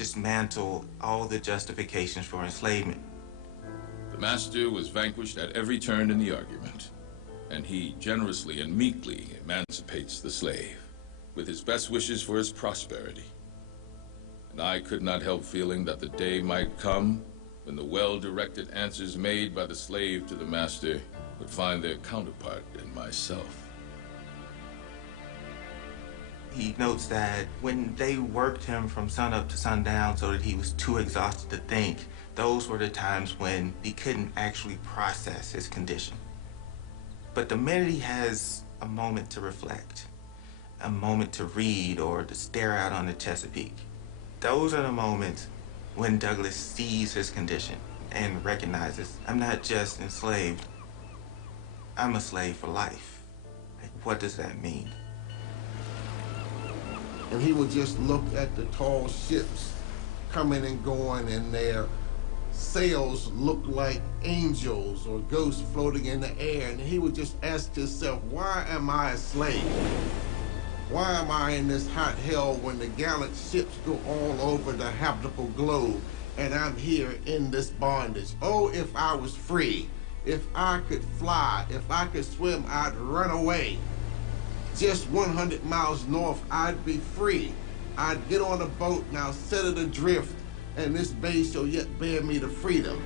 dismantle all the justifications for enslavement. The master was vanquished at every turn in the argument, and he generously and meekly emancipates the slave, with his best wishes for his prosperity. And I could not help feeling that the day might come when the well-directed answers made by the slave to the master would find their counterpart in myself. He notes that when they worked him from sunup to sundown so that he was too exhausted to think, those were the times when he couldn't actually process his condition. But the minute he has a moment to reflect, a moment to read or to stare out on the Chesapeake, those are the moments when Douglas sees his condition and recognizes, I'm not just enslaved, I'm a slave for life. Like, what does that mean? And he would just look at the tall ships coming and going, and their sails looked like angels or ghosts floating in the air. And he would just ask himself, why am I a slave? Why am I in this hot hell when the gallant ships go all over the habitable globe and I'm here in this bondage? Oh, if I was free, if I could fly, if I could swim, I'd run away. Just 100 miles north, I'd be free. I'd get on a boat and I'll set it adrift, and this bay shall yet bear me to freedom.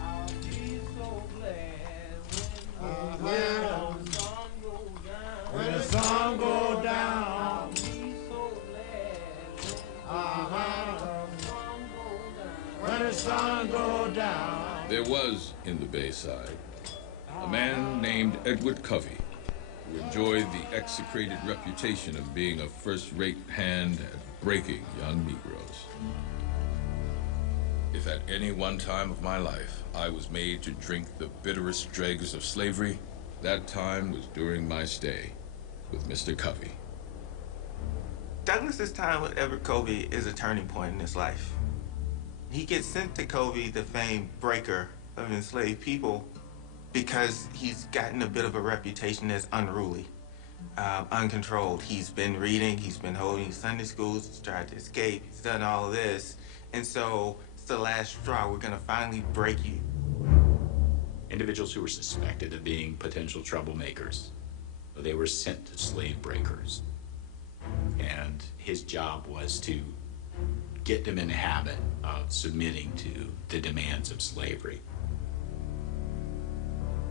I'll be so glad when the sun goes down. When the sun goes down. I'll be so glad when the sun goes down. There was, in the Bayside, a man named Edward Covey, who enjoyed the execrated reputation of being a first-rate hand at breaking young Negroes. If at any one time of my life I was made to drink the bitterest dregs of slavery, that time was during my stay with Mr. Covey. Douglas's time with Edward Covey is a turning point in his life. He gets sent to Covey, the famed breaker of enslaved people, because he's gotten a bit of a reputation as unruly, uncontrolled. He's been reading, he's been holding Sunday schools, he's tried to escape, he's done all this, and so it's the last straw. We're gonna finally break you. Individuals who were suspected of being potential troublemakers, they were sent to slave breakers. And his job was to get them in the habit of submitting to the demands of slavery.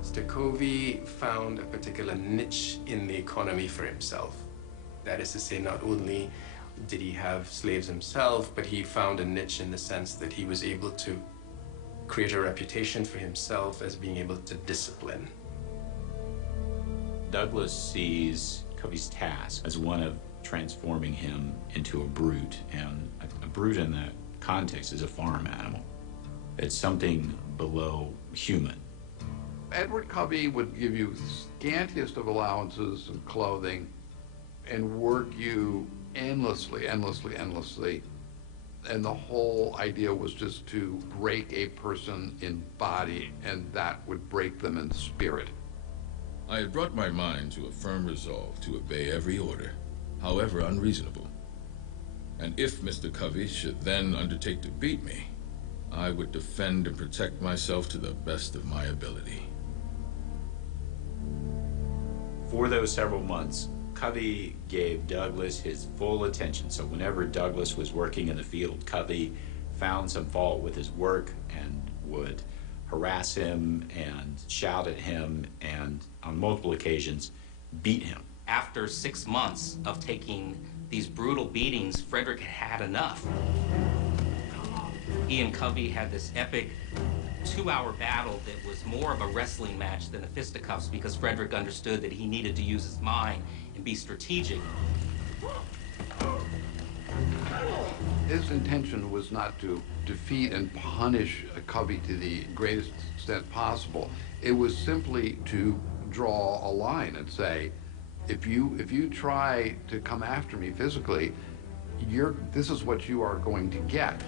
Mr. Covey found a particular niche in the economy for himself. That is to say, not only did he have slaves himself, but he found a niche in the sense that he was able to create a reputation for himself as being able to discipline. Douglas sees Covey's task as one of transforming him into a brute, and a brute in that context is a farm animal. It's something below human. Edward Covey would give you scantiest of allowances and clothing and work you endlessly. And the whole idea was just to break a person in body, and that would break them in spirit. I had brought my mind to a firm resolve to obey every order, however unreasonable. And if Mr. Covey should then undertake to beat me, I would defend and protect myself to the best of my ability. For those several months, Covey gave Douglas his full attention. So whenever Douglas was working in the field, Covey found some fault with his work and would harass him and shout at him and on multiple occasions beat him. After 6 months of taking these brutal beatings, Frederick had enough. He and Covey had this epic 2-hour battle that was more of a wrestling match than a fisticuffs, because Frederick understood that he needed to use his mind and be strategic. His intention was not to defeat and punish Covey to the greatest extent possible. It was simply to draw a line and say, if you try to come after me physically, this is what you are going to get.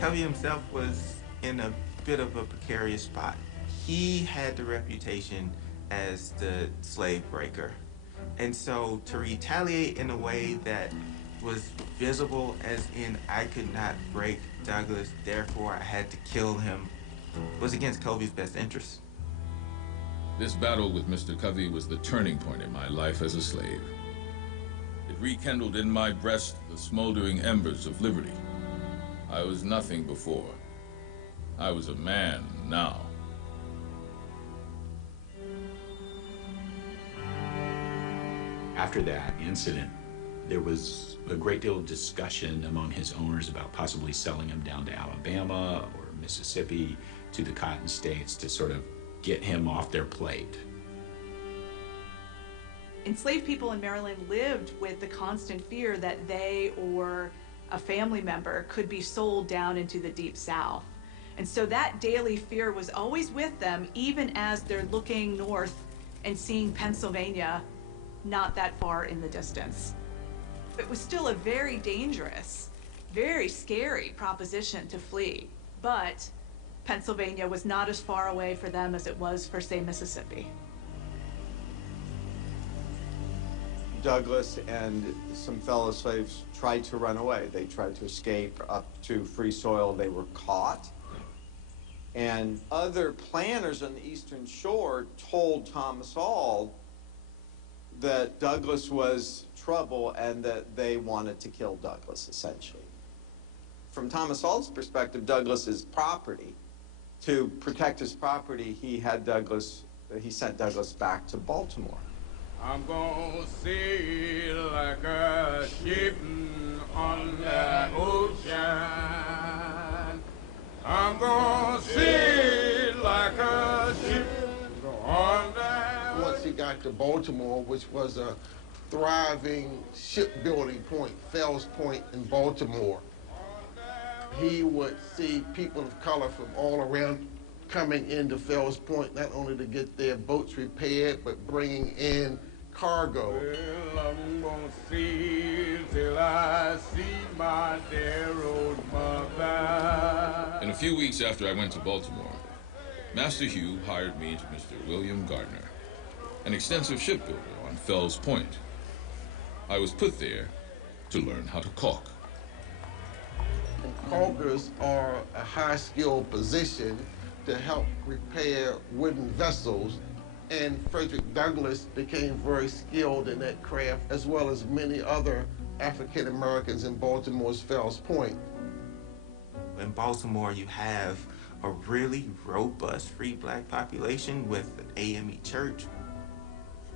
Covey himself was in a bit of a precarious spot. He had the reputation as the slave breaker. And so to retaliate in a way that was visible, as in I could not break Douglas, therefore I had to kill him, was against Covey's best interests. This battle with Mr. Covey was the turning point in my life as a slave. It rekindled in my breast the smoldering embers of liberty. I was nothing before. I was a man now. After that incident, there was a great deal of discussion among his owners about possibly selling him down to Alabama or Mississippi to the Cotton States to sort of get him off their plate. Enslaved people in Maryland lived with the constant fear that they or a family member could be sold down into the Deep South. And so that daily fear was always with them, even as they're looking north and seeing Pennsylvania not that far in the distance. It was still a very dangerous, very scary proposition to flee, but Pennsylvania was not as far away for them as it was for, say, Mississippi. Douglas and some fellow slaves tried to run away. They tried to escape up to free soil. They were caught. And other planters on the Eastern Shore told Thomas Auld that Douglas was trouble and that they wanted to kill Douglas, essentially. From Thomas Auld's perspective, Douglas's property, to protect his property, he sent Douglas back to Baltimore. I'm gonna sail like a ship on the ocean. I'm gonna sail like a ship on the ocean. Once he got to Baltimore, which was a thriving shipbuilding point, Fells Point in Baltimore, he would see people of color from all around coming into Fells Point, not only to get their boats repaired, but bringing in cargo. Well, I'm gonna sail till I see my dear old mother. In a few weeks after I went to Baltimore, Master Hugh hired me to Mr. William Gardner, an extensive shipbuilder on Fells Point. I was put there to learn how to caulk. And caulkers are a high-skilled position to help repair wooden vessels, and Frederick Douglass became very skilled in that craft, as well as many other African Americans in Baltimore's Fells Point. In Baltimore, you have a really robust free black population with an AME church.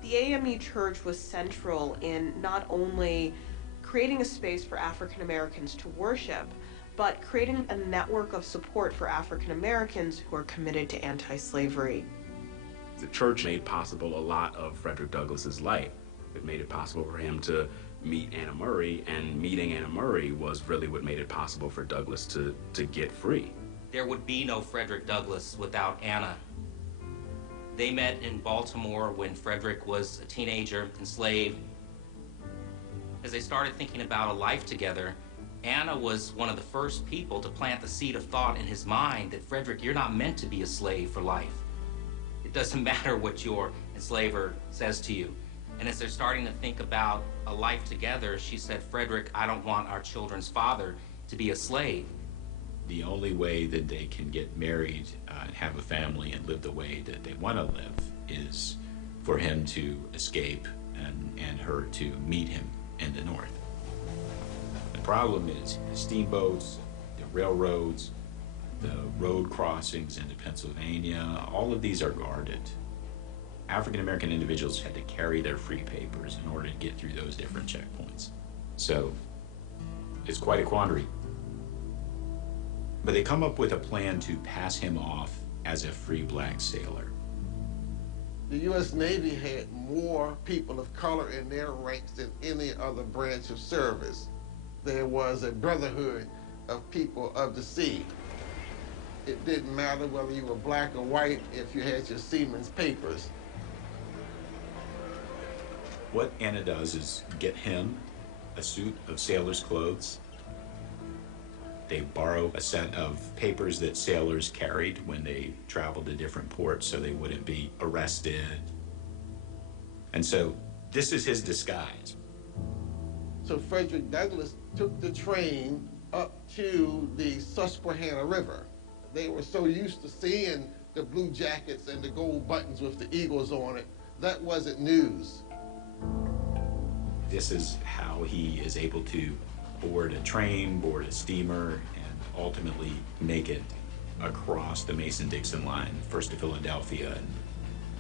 The AME church was central in not only creating a space for African Americans to worship, but creating a network of support for African Americans who are committed to anti-slavery. The church made possible a lot of Frederick Douglass's life. It made it possible for him to meet Anna Murray, and meeting Anna Murray was really what made it possible for Douglass to get free. There would be no Frederick Douglass without Anna. They met in Baltimore when Frederick was a teenager, enslaved. As they started thinking about a life together, Anna was one of the first people to plant the seed of thought in his mind that, Frederick, you're not meant to be a slave for life. It doesn't matter what your enslaver says to you. And as they're starting to think about a life together, she said, Frederick, I don't want our children's father to be a slave. The only way that they can get married and have a family and live the way that they want to live is for him to escape and her to meet him in the north. The problem is the steamboats, the railroads, the road crossings into Pennsylvania, all of these are guarded. African American individuals had to carry their free papers in order to get through those different checkpoints. So it's quite a quandary. But they come up with a plan to pass him off as a free black sailor. The U.S. Navy had more people of color in their ranks than any other branch of service. There was a brotherhood of people of the sea. It didn't matter whether you were black or white if you had your seaman's papers. What Anna does is get him a suit of sailor's clothes. They borrow a set of papers that sailors carried when they traveled to different ports so they wouldn't be arrested And so this is his disguise. So Frederick Douglass took the train up to the Susquehanna River. They were so used to seeing the blue jackets and the gold buttons with the eagles on it, that wasn't news. This is how he is able to board a train, board a steamer, and ultimately make it across the Mason-Dixon line, first to Philadelphia and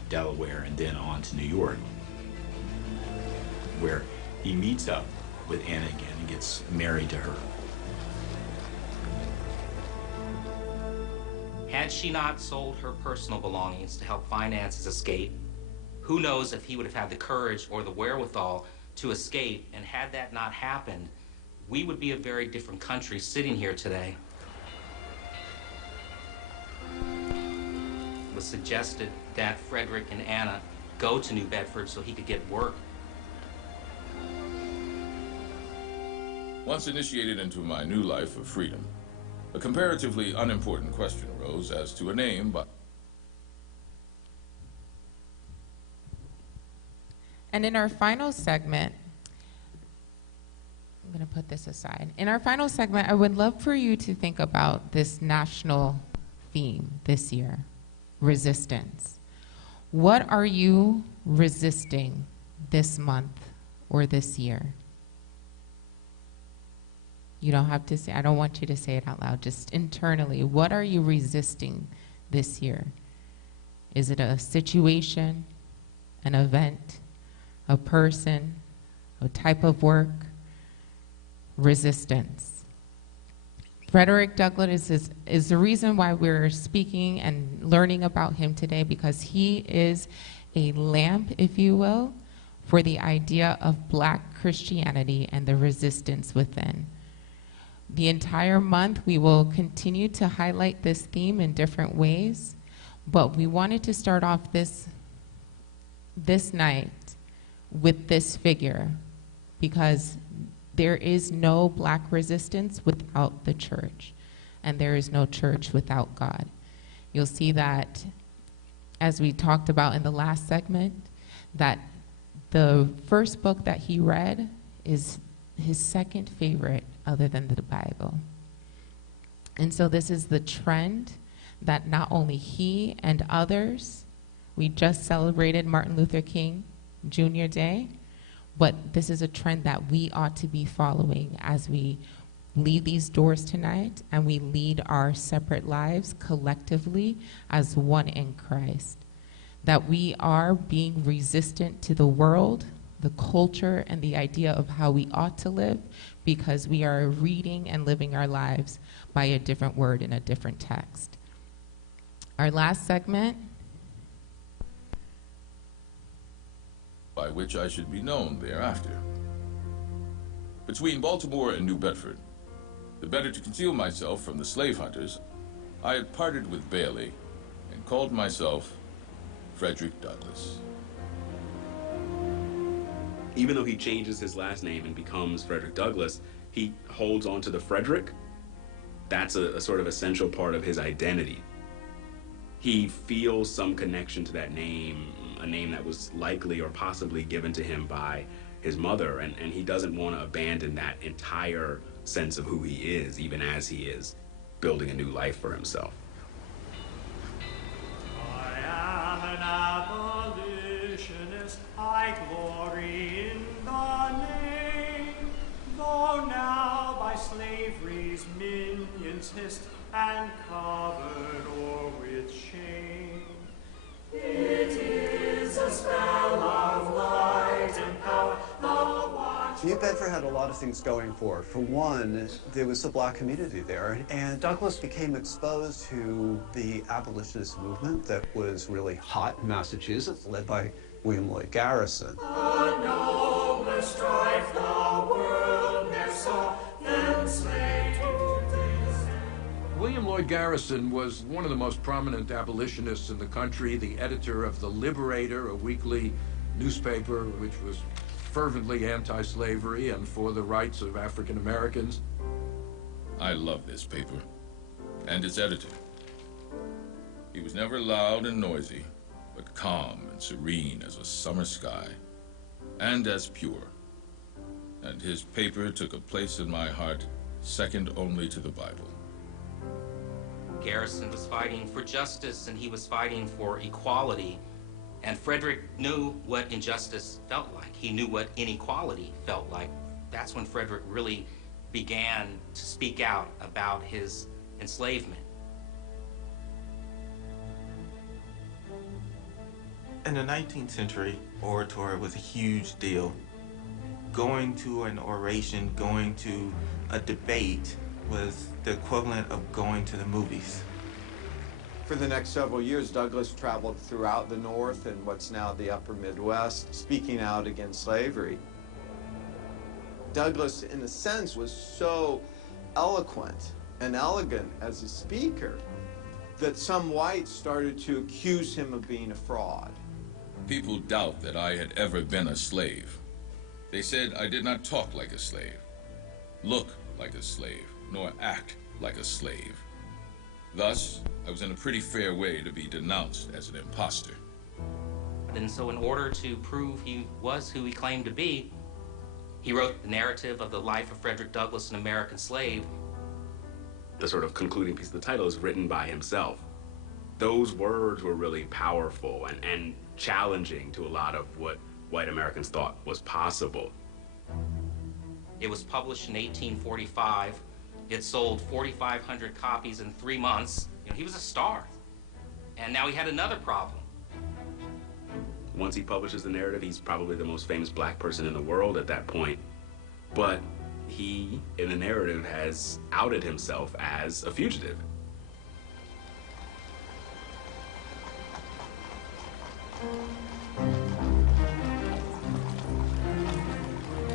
Delaware, and then on to New York, where he meets up with Anna again and gets married to her. Had she not sold her personal belongings to help finance his escape, who knows if he would have had the courage or the wherewithal to escape, and had that not happened, we would be a very different country sitting here today. It was suggested that Frederick and Anna go to New Bedford so he could get work. Once initiated into my new life of freedom, a comparatively unimportant question arose as to a name, but And in our final segment, I'm going to put this aside. In our final segment, I would love for you to think about this national theme this year, resistance. What are you resisting this month or this year? You don't have to say, I don't want you to say it out loud, just internally. What are you resisting this year? Is it a situation, an event, a person, a type of work? Resistance. Frederick Douglass is the reason why we're speaking and learning about him today, because he is a lamp, if you will, for the idea of Black Christianity and the resistance within. The entire month, we will continue to highlight this theme in different ways, but we wanted to start off this night with this figure, because there is no Black resistance without the church, and there is no church without God. You'll see that, as we talked about in the last segment, that the first book that he read is his second favorite other than the Bible. And so this is the trend that not only he and others, we just celebrated Martin Luther King Jr. Day, but this is a trend that we ought to be following as we leave these doors tonight and we lead our separate lives collectively as one in Christ. That we are being resistant to the world, the culture, and the idea of how we ought to live, because we are reading and living our lives by a different word in a different text. Our last segment, by which I should be known thereafter. Between Baltimore and New Bedford, the better to conceal myself from the slave hunters, I had parted with Bailey and called myself Frederick Douglass. Even though he changes his last name and becomes Frederick Douglass, he holds on to the Frederick. That's a sort of essential part of his identity. He feels some connection to that name, a name that was likely or possibly given to him by his mother, and he doesn't want to abandon that entire sense of who he is, even as he is building a new life for himself. I am an abolitionist, I glory in the name, though now by slavery's minions hissed and covered o'er with shame. It is a spell of light and power, the watch. New Bedford had a lot of things going for it. For one, there was a Black community there, and Douglass became exposed to the abolitionist movement that was really hot in Massachusetts, led by William Lloyd Garrison. A noble strife the world ne'er saw, them slay to descend. William Lloyd Garrison was one of the most prominent abolitionists in the country, the editor of The Liberator, a weekly newspaper which was fervently anti-slavery and for the rights of African Americans. I love this paper and its editor. He was never loud and noisy, but calm and serene as a summer sky, and as pure. And his paper took a place in my heart second only to the Bible. Garrison was fighting for justice, and he was fighting for equality. And Frederick knew what injustice felt like. He knew what inequality felt like. That's when Frederick really began to speak out about his enslavement. In the 19th century, oratory was a huge deal. Going to an oration, going to a debate was the equivalent of going to the movies. For the next several years, Douglass traveled throughout the North and what's now the upper Midwest, speaking out against slavery. Douglass, in a sense, was so eloquent and elegant as a speaker that some whites started to accuse him of being a fraud. People doubt that I had ever been a slave. They said I did not talk like a slave, look like a slave, nor act like a slave. Thus, I was in a pretty fair way to be denounced as an imposter. And so in order to prove he was who he claimed to be, he wrote the narrative of the life of Frederick Douglass, an American slave. The sort of concluding piece of the title is written by himself. Those words were really powerful and challenging to a lot of what white Americans thought was possible. It was published in 1845. It sold 4,500 copies in 3 months. You know, he was a star. And now he had another problem. Once he publishes the narrative, he's probably the most famous black person in the world at that point. But he, in the narrative, has outed himself as a fugitive.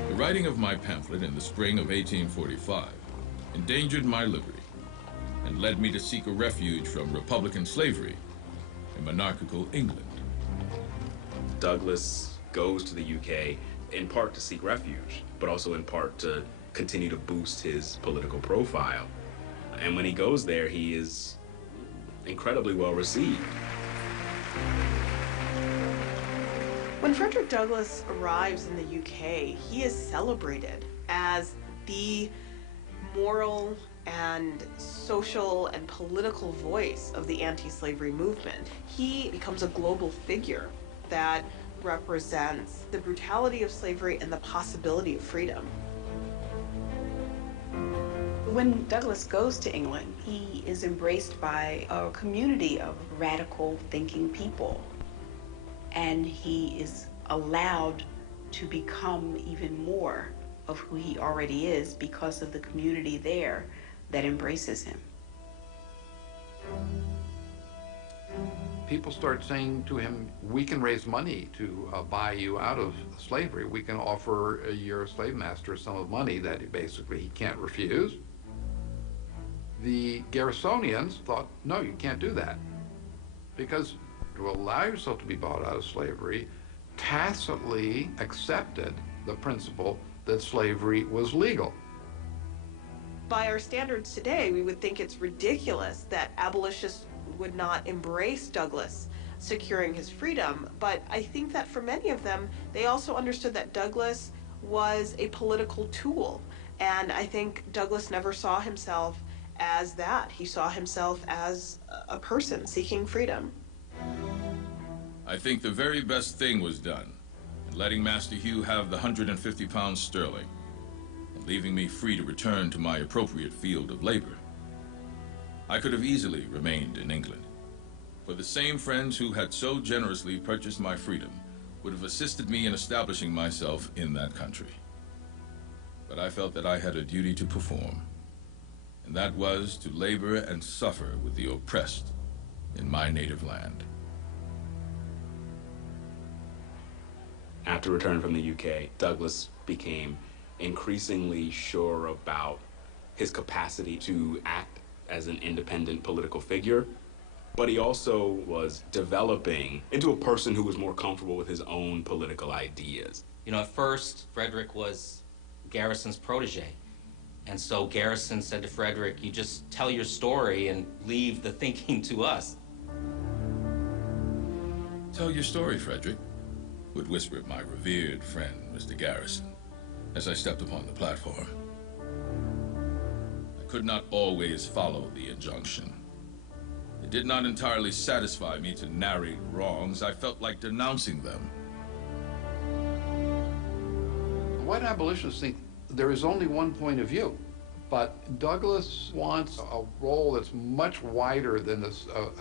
The writing of my pamphlet in the spring of 1845 endangered my liberty and led me to seek a refuge from Republican slavery in monarchical England. Douglass goes to the UK in part to seek refuge, but also in part to continue to boost his political profile. And when he goes there, he is incredibly well received. When Frederick Douglass arrives in the UK, he is celebrated as the moral and social and political voice of the anti-slavery movement. He becomes a global figure that represents the brutality of slavery and the possibility of freedom. When Douglass goes to England, he is embraced by a community of radical thinking people, and he is allowed to become even more of who he already is because of the community there that embraces him. People start saying to him, we can raise money to buy you out of slavery. We can offer your slave master a sum of money that he can't refuse. The Garrisonians thought, no, you can't do that. Because to allow yourself to be bought out of slavery tacitly accepted the principle that slavery was legal. By our standards today, we would think it's ridiculous that abolitionists would not embrace Douglass securing his freedom, but I think that for many of them, they also understood that Douglass was a political tool, and I think Douglass never saw himself as that. He saw himself as a person seeking freedom. I think the very best thing was done in letting Master Hugh have the 150 pounds sterling and leaving me free to return to my appropriate field of labor. I could have easily remained in England, for the same friends who had so generously purchased my freedom would have assisted me in establishing myself in that country. But I felt that I had a duty to perform, and that was to labor and suffer with the oppressed in my native land. After return from the UK, Douglass became increasingly sure about his capacity to act as an independent political figure, but he also was developing into a person who was more comfortable with his own political ideas. You know, at first, Frederick was Garrison's protege. And so Garrison said to Frederick, you just tell your story and leave the thinking to us. "Tell your story, Frederick," would whisper my revered friend, Mr. Garrison, as I stepped upon the platform. I could not always follow the injunction. It did not entirely satisfy me to narrate wrongs. I felt like denouncing them. White abolitionists think there is only one point of view, but Douglas wants a role that's much wider than a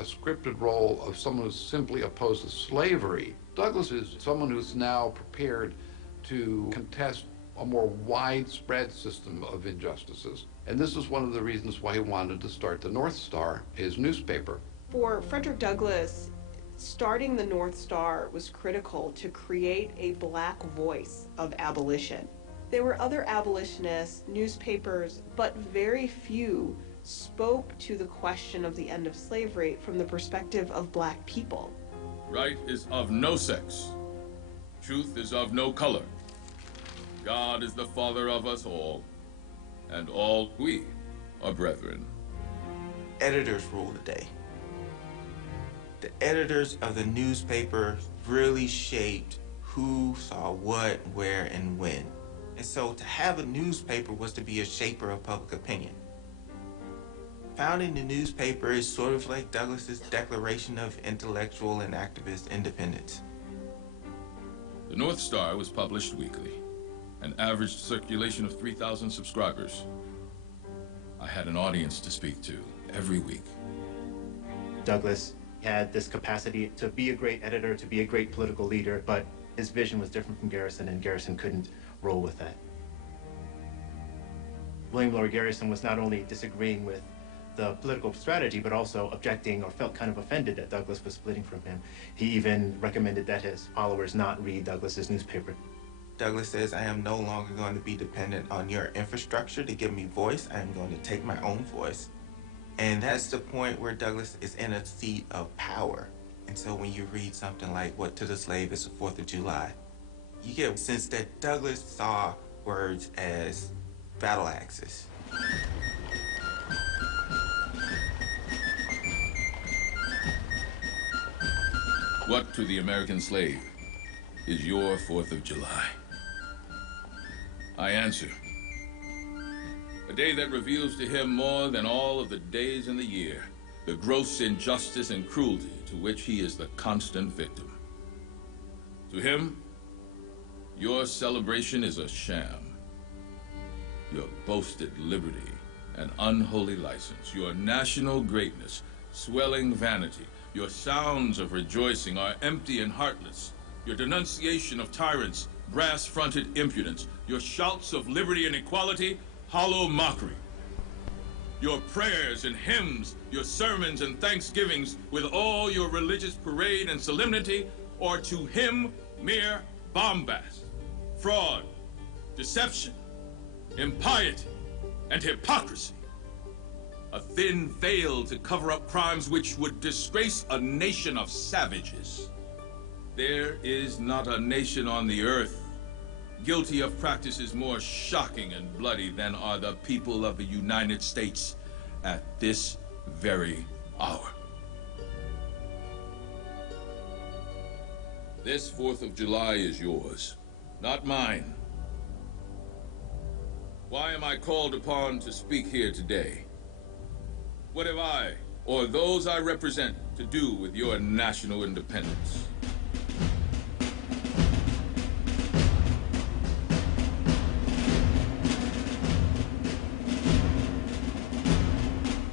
scripted role of someone who's simply opposed to slavery. Douglas is someone who's now prepared to contest a more widespread system of injustices. And this is one of the reasons why he wanted to start the North Star, his newspaper. For Frederick Douglass, starting the North Star was critical to create a black voice of abolition. There were other abolitionists, newspapers, but very few spoke to the question of the end of slavery from the perspective of black people. Right is of no sex. Truth is of no color. God is the Father of us all, and all we are brethren. Editors rule the day. The editors of the newspaper really shaped who saw what, where, and when. And so to have a newspaper was to be a shaper of public opinion. Founding the newspaper is sort of like Douglas's declaration of intellectual and activist independence. The North Star was published weekly, an average circulation of 3,000 subscribers. I had an audience to speak to every week. Douglass had this capacity to be a great editor, to be a great political leader, but his vision was different from Garrison, and Garrison couldn't roll with that. William Lloyd Garrison was not only disagreeing with the political strategy, but also objecting or felt kind of offended that Douglass was splitting from him. He even recommended that his followers not read Douglass's newspaper. Douglass says, "I am no longer going to be dependent on your infrastructure to give me voice. I am going to take my own voice." And that's the point where Douglass is in a seat of power. And so when you read something like "What to the Slave is the 4th of July," you get a sense that Douglass saw words as battle axes. What to the American slave is your 4th of July? I answer, a day that reveals to him more than all of the days in the year, the gross injustice and cruelty to which he is the constant victim. To him, your celebration is a sham. Your boasted liberty and unholy license, your national greatness, swelling vanity, your sounds of rejoicing are empty and heartless. Your denunciation of tyrants, brass-fronted impudence, your shouts of liberty and equality, hollow mockery. Your prayers and hymns, your sermons and thanksgivings, with all your religious parade and solemnity, are to him mere bombast, fraud, deception, impiety, and hypocrisy. A thin veil to cover up crimes which would disgrace a nation of savages. There is not a nation on the earth guilty of practices more shocking and bloody than are the people of the United States at this very hour. This 4th of July is yours, not mine. Why am I called upon to speak here today? What have I, or those I represent, to do with your national independence?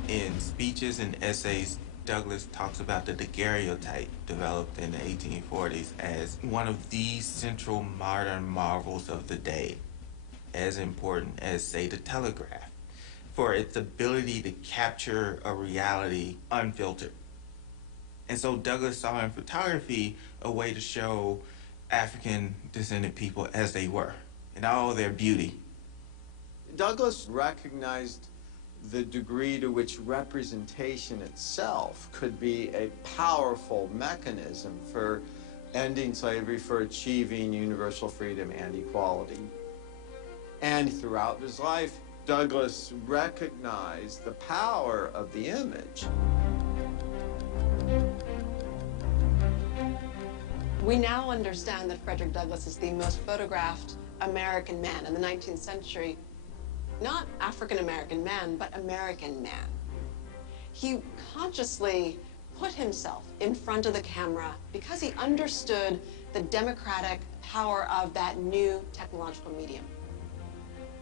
In speeches and essays, Douglass talks about the daguerreotype developed in the 1840s as one of the central modern marvels of the day, as important as, say, the telegraph, for its ability to capture a reality unfiltered. And so Douglass saw in photography a way to show African descended people as they were, in all their beauty. Douglass recognized the degree to which representation itself could be a powerful mechanism for ending slavery, for achieving universal freedom and equality. And throughout his life, Douglass recognized the power of the image. We now understand that Frederick Douglass is the most photographed American man in the 19th century. Not African American man, but American man. He consciously put himself in front of the camera because he understood the democratic power of that new technological medium.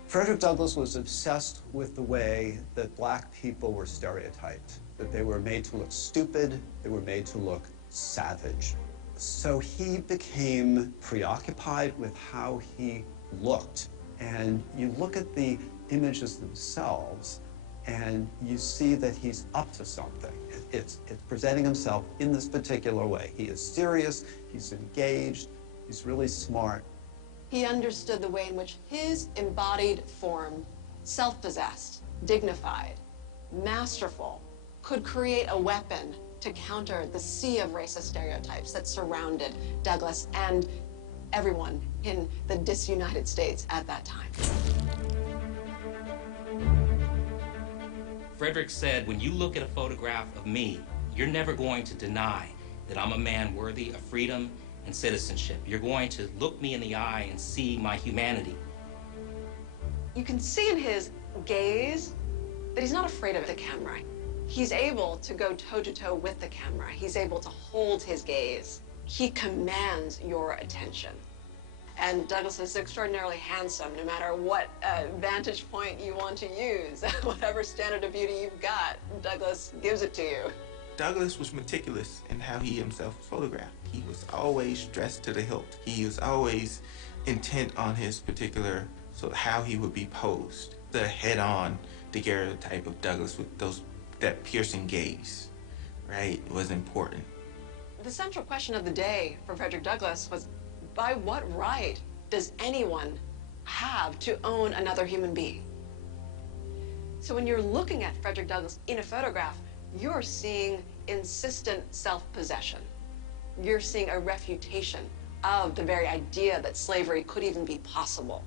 Frederick Douglass was obsessed with the way that black people were stereotyped, that they were made to look stupid, they were made to look savage. So he became preoccupied with how he looked. And you look at the images themselves, and you see that he's up to something. It's presenting himself in this particular way. He is serious, he's engaged, he's really smart. He understood the way in which his embodied form, self-possessed, dignified, masterful, could create a weapon to counter the sea of racist stereotypes that surrounded Douglass and everyone in the disunited states at that time. Frederick said, when you look at a photograph of me, you're never going to deny that I'm a man worthy of freedom and citizenship. You're going to look me in the eye and see my humanity. You can see in his gaze that he's not afraid of the camera. He's able to go toe-to-toe with the camera. He's able to hold his gaze. He commands your attention. And Douglass is extraordinarily handsome, no matter what vantage point you want to use. Whatever standard of beauty you've got, Douglass gives it to you. Douglass was meticulous in how he himself photographed. He was always dressed to the hilt. He was always intent on his particular, so how he would be posed. The head-on daguerreotype of Douglass with that piercing gaze, right, was important. The central question of the day for Frederick Douglass was, by what right does anyone have to own another human being? So when you're looking at Frederick Douglass in a photograph, you're seeing insistent self-possession. You're seeing a refutation of the very idea that slavery could even be possible.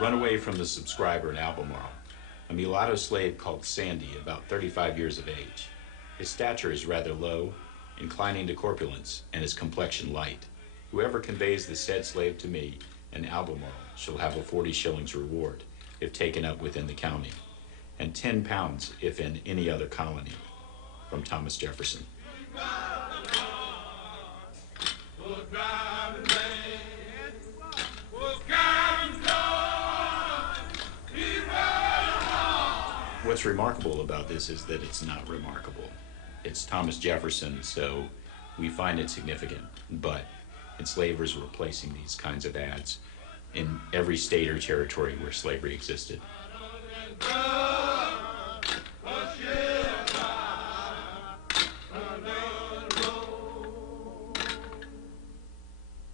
Runaway from the Subscriber in Albemarle, a mulatto slave called Sandy, about 35 years of age. His stature is rather low, inclining to corpulence, and his complexion light. Whoever conveys the said slave to me in Albemarle shall have a 40 shillings reward, if taken up within the county, and 10 pounds if in any other colony. From Thomas Jefferson. What's remarkable about this is that it's not remarkable. It's Thomas Jefferson, so we find it significant, but enslavers were placing these kinds of ads in every state or territory where slavery existed.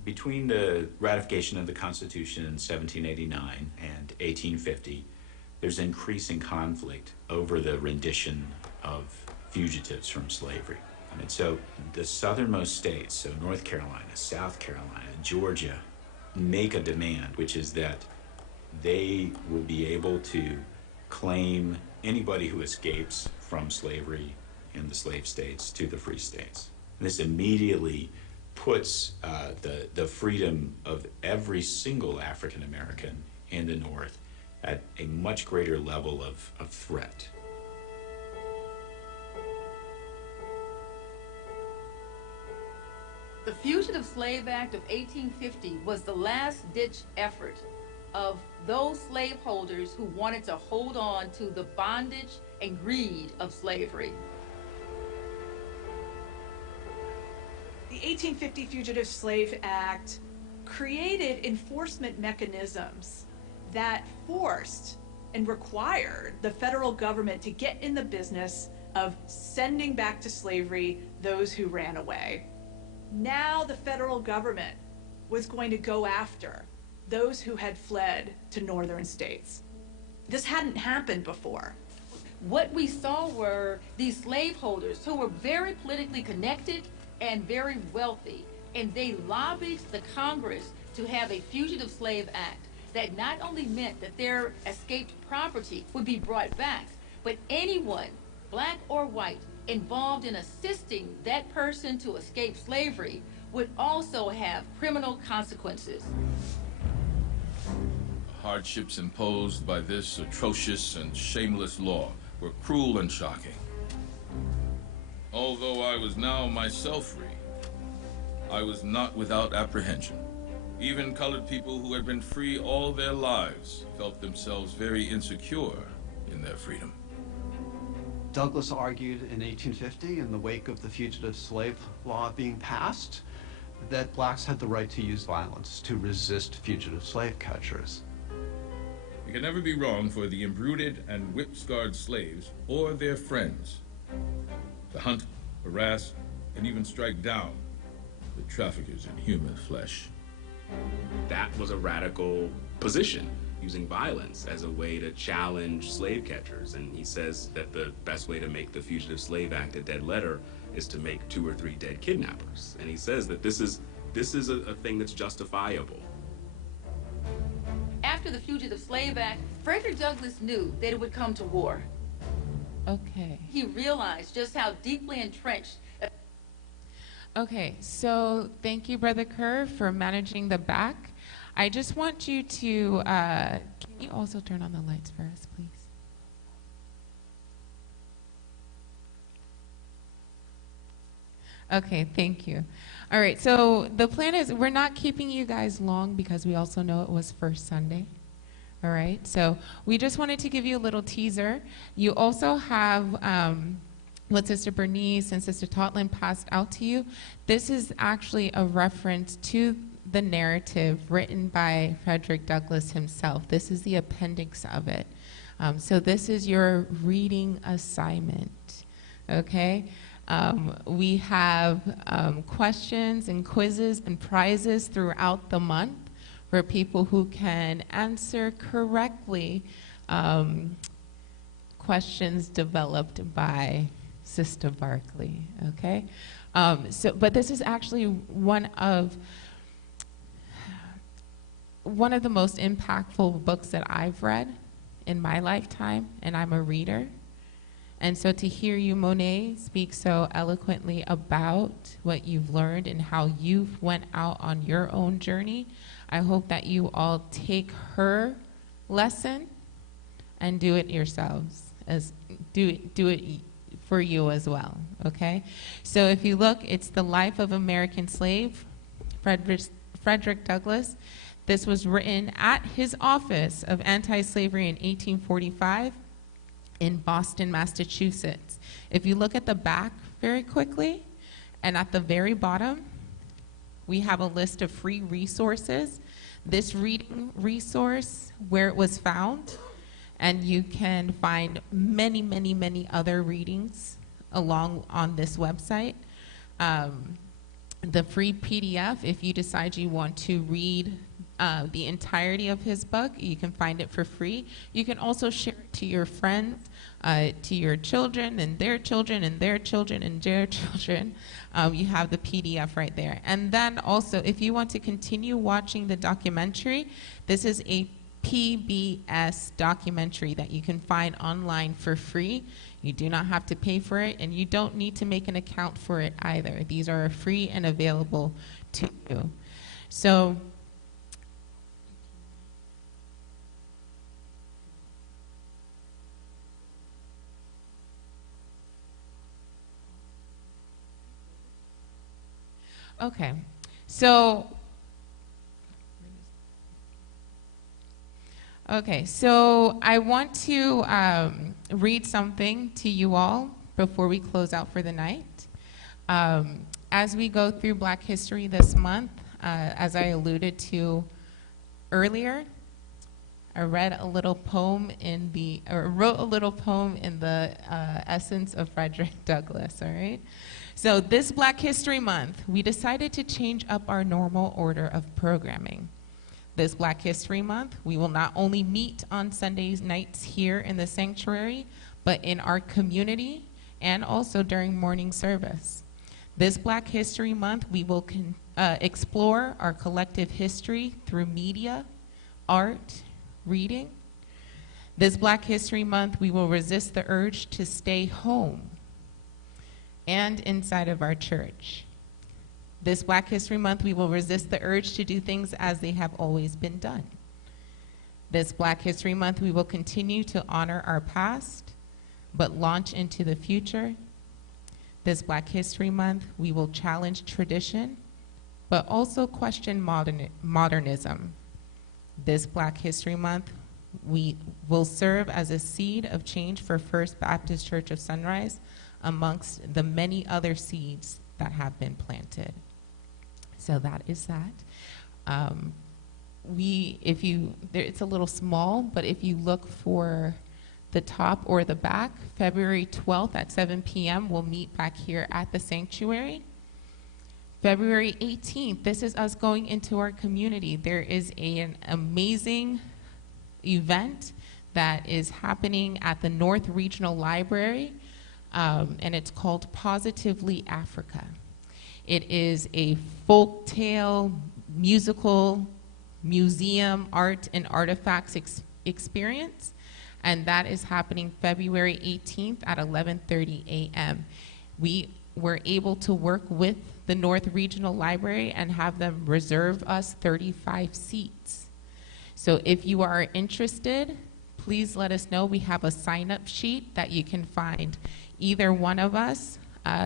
Between the ratification of the Constitution in 1789 and 1850, there's increasing conflict over the rendition of fugitives from slavery. And so the southernmost states, so North Carolina, South Carolina, Georgia, make a demand, which is that they will be able to claim anybody who escapes from slavery in the slave states to the free states. And this immediately puts the freedom of every single African American in the North at a much greater level of threat. The Fugitive Slave Act of 1850 was the last-ditch effort of those slaveholders who wanted to hold on to the bondage and greed of slavery. The 1850 Fugitive Slave Act created enforcement mechanisms that forced and required the federal government to get in the business of sending back to slavery those who ran away. Now the federal government was going to go after those who had fled to northern states. This hadn't happened before. What we saw were these slaveholders who were very politically connected and very wealthy, and they lobbied the Congress to have a Fugitive Slave Act that not only meant that their escaped property would be brought back, but anyone, black or white, involved in assisting that person to escape slavery would also have criminal consequences. Hardships imposed by this atrocious and shameless law were cruel and shocking. Although I was now myself free, I was not without apprehension. Even colored people who had been free all their lives felt themselves very insecure in their freedom. Douglass argued in 1850, in the wake of the fugitive slave law being passed, that blacks had the right to use violence to resist fugitive slave catchers. It can never be wrong for the imbruted and whip-scarred slaves or their friends to hunt, harass, and even strike down the traffickers in human flesh. That was a radical position, using violence as a way to challenge slave catchers. And he says that the best way to make the Fugitive Slave Act a dead letter is to make 2 or 3 dead kidnappers. And he says that this is a thing that's justifiable. After the Fugitive Slave Act, Frederick Douglass knew that it would come to war. Okay. He realized just how deeply entrenched. Okay, so thank you, Brother Kerr, for managing the back. I just want you to, can you also turn on the lights for us, please? Okay, thank you. All right, so the plan is we're not keeping you guys long because we also know it was first Sunday. All right, so we just wanted to give you a little teaser. You also have what Sister Bernice and Sister Totland passed out to you. This is actually a reference to the narrative written by Frederick Douglass himself. This is the appendix of it. So this is your reading assignment, okay? We have questions and quizzes and prizes throughout the month for people who can answer correctly questions developed by Sister Barkley, okay? But this is actually one of the most impactful books that I've read in my lifetime, and I'm a reader. And so to hear you, Monet, speak so eloquently about what you've learned and how you've went out on your own journey, I hope that you all take her lesson and do it yourselves, do it for you as well, okay? So if you look, it's The Life of American Slave, Frederick Douglass. This was written at his office of anti-slavery in 1845 in Boston, Massachusetts. If you look at the back very quickly, and at the very bottom, we have a list of free resources. This reading resource, where it was found, and you can find many, many, many other readings along on this website. The free PDF, if you decide you want to read the entirety of his book, you can find it for free. You can also share it to your friends, to your children and their children and their children and their children. You have the PDF right there. And then also, if you want to continue watching the documentary, this is a PBS documentary that you can find online for free. You do not have to pay for it, and you don't need to make an account for it either. These are free and available to you. So, okay, so I want to read something to you all before we close out for the night. As we go through Black History this month, as I alluded to earlier, I wrote a little poem in the essence of Frederick Douglass, all right? So this Black History Month, we decided to change up our normal order of programming. This Black History Month, we will not only meet on Sunday nights here in the sanctuary, but in our community and also during morning service. This Black History Month, we will explore our collective history through media, art, reading. This Black History Month, we will resist the urge to stay home and inside of our church. This Black History Month, we will resist the urge to do things as they have always been done. This Black History Month, we will continue to honor our past, but launch into the future. This Black History Month, we will challenge tradition, but also question modernism. This Black History Month, we will serve as a seed of change for First Baptist Church of Sunrise amongst the many other seeds that have been planted. So that is that. It's a little small, but if you look for the top or the back, February 12th at 7 p.m., we'll meet back here at the sanctuary. February 18th, this is us going into our community. There is an amazing event that is happening at the North Regional Library, and it's called Positively Africa. It is a folktale, musical, museum, art, and artifacts experience, and that is happening February 18th at 11:30 a.m. We were able to work with the North Regional Library and have them reserve us 35 seats. So if you are interested, please let us know. We have a sign-up sheet that you can find either one of us,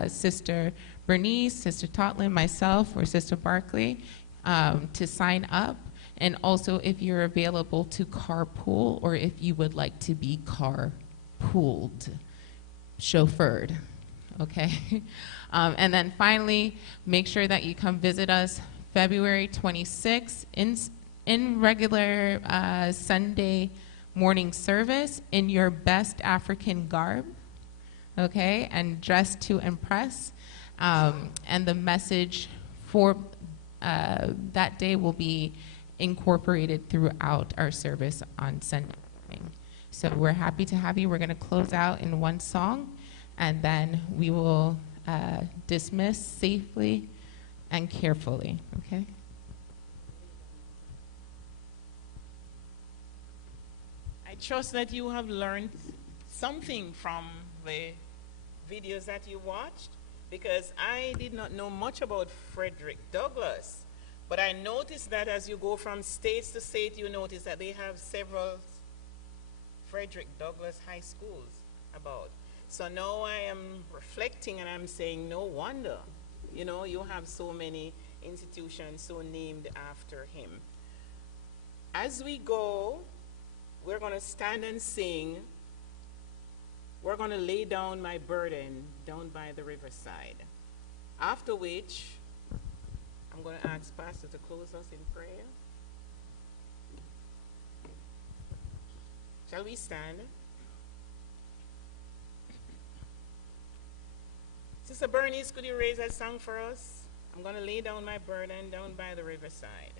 Sister Bernice, Sister Totlin, myself, or Sister Barkley, to sign up. And also if you're available to carpool, or if you would like to be carpooled, chauffeured, okay? And then finally, make sure that you come visit us February 26th in regular Sunday morning service in your best African garb, okay, and dressed to impress. And the message for that day will be incorporated throughout our service on Sunday morning. So we're happy to have you. We're going to close out in one song, and then we will dismiss safely and carefully, okay? I trust that you have learned something from the videos that you watched, because I did not know much about Frederick Douglass. But I noticed that as you go from state to state, you notice that they have several Frederick Douglass high schools about. So now I am reflecting and I'm saying, no wonder, you know, you have so many institutions so named after him. As we go, we're going to stand and sing. We're going to lay down my burden down by the riverside. After which, I'm going to ask Pastor to close us in prayer. Shall we stand? Sister Bernice, could you raise that song for us? I'm going to lay down my burden down by the riverside.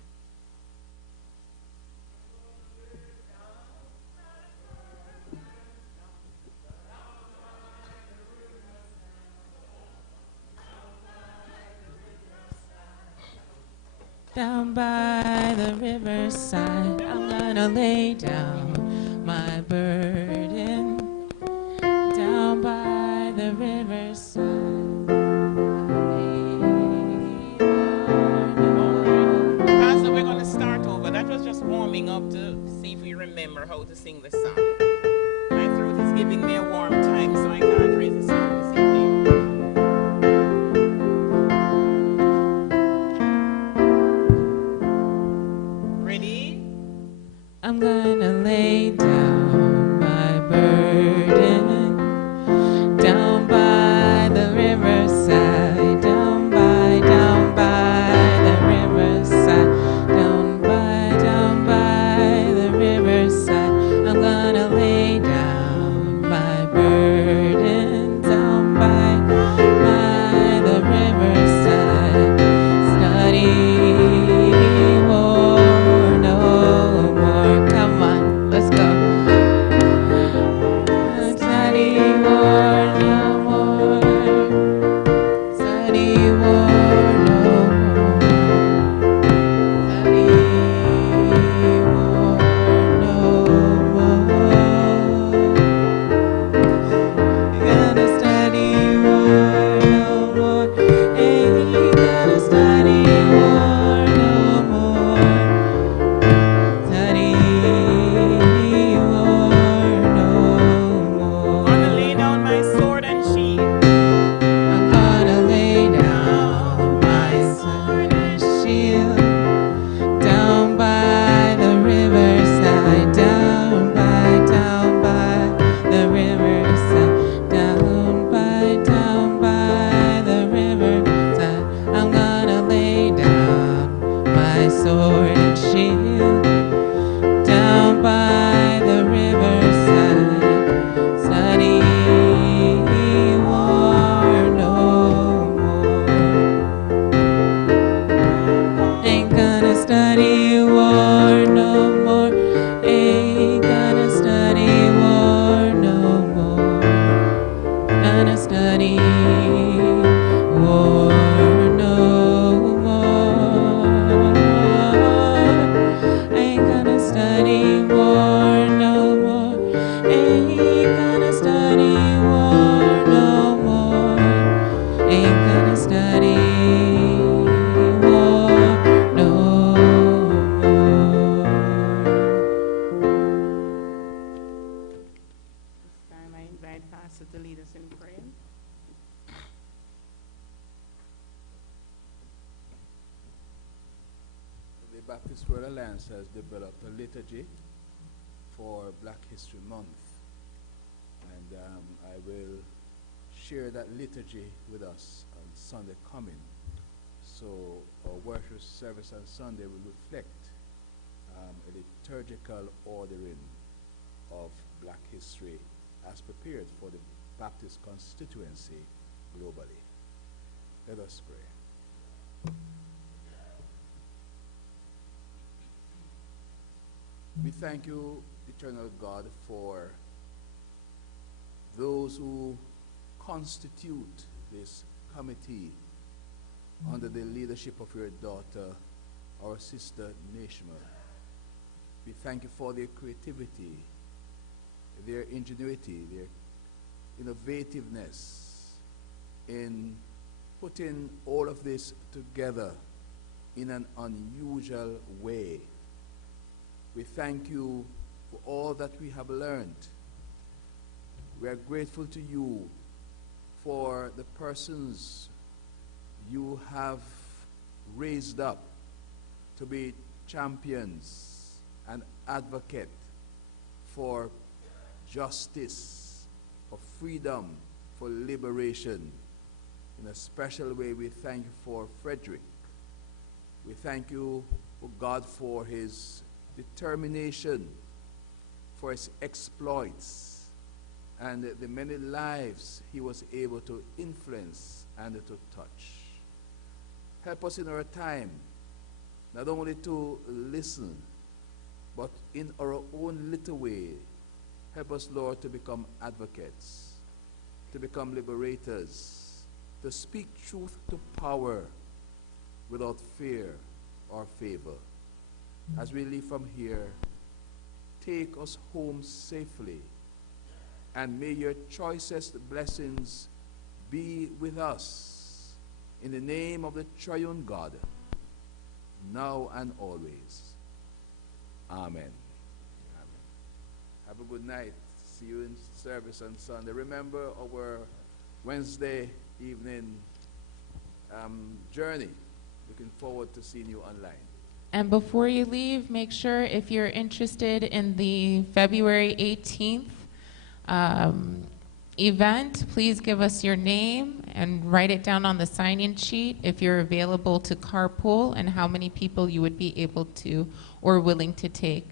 Down by the riverside, I'm gonna lay down my burden. Down by the riverside. Pastor, we're going to start over. That was just warming up to see if we remember how to sing the song. My throat is giving me a warm time, so I can't raise the song this evening. I'm gonna lay down my invite Pastor to lead us in prayer. The Baptist World Alliance has developed a liturgy for Black History Month. And I will share that liturgy with us on Sunday coming. So our worship service on Sunday will reflect a liturgical ordering of Black history as prepared for the Baptist constituency globally. Let us pray. We thank you, eternal God, for those who constitute this committee under the leadership of your daughter, our sister Neshma. We thank you for their creativity, their ingenuity, their innovativeness in putting all of this together in an unusual way. We thank you for all that we have learned. We are grateful to you for the persons you have raised up to be champions and advocate for justice, for freedom, for liberation. In a special way, we thank you for Frederick. We thank you, oh God, for his determination, for his exploits, and the many lives he was able to influence and to touch. Help us in our time, not only to listen, but in our own little way, help us, Lord, to become advocates, to become liberators, to speak truth to power without fear or favor. As we leave from here, take us home safely, and may your choicest blessings be with us. In the name of the triune God, now and always. Amen. Amen. Have a good night. See you in service on Sunday. Remember our Wednesday evening journey. Looking forward to seeing you online. And before you leave, make sure if you're interested in the February 18th event, please give us your name and write it down on the sign-in sheet if you're available to carpool and how many people you would be able to or willing to take.